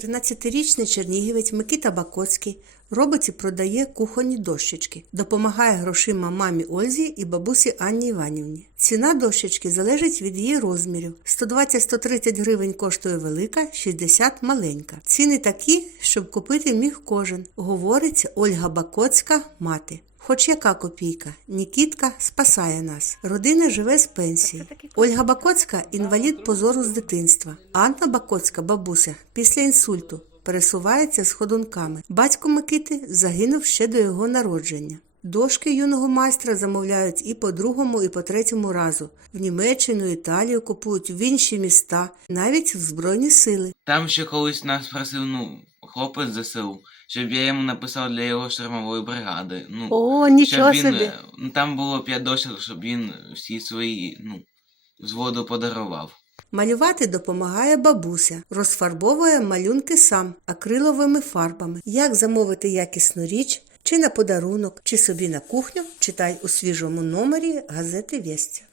13-річний чернігівець Микита Бакоцький робить і продає кухонні дощечки, допомагає грошима мамі Ользі і бабусі Анні Іванівні. Ціна дощечки залежить від її розмірів. 120-130 гривень коштує велика, 60 маленька. Ціни такі, щоб купити міг кожен, говорить Ольга Бакоцька, мати. Хоч яка копійка, Нікітка спасає нас. Родина живе з пенсії. Ольга Бакоцька інвалід позору з дитинства. Анна Бакоцька, бабуся, після інсульту пересувається з ходунками. Батько Микити загинув ще до його народження. Дошки юного майстра замовляють і по другому, і по третьому разу. В Німеччину, Італію купують в інші міста, навіть в Збройні сили. Там ще колись нас просив, ну, хлопець ЗСУ, щоб я йому написав для його штурмової бригади. Ну, О, щоб він, е, ну, там було п'ять дошок, щоб він всі свої, ну, взводу подарував. Малювати допомагає бабуся, розфарбовує малюнки сам акриловими фарбами. Як замовити якісну річ, чи на подарунок, чи собі на кухню, читай у свіжому номері газети Вєсть.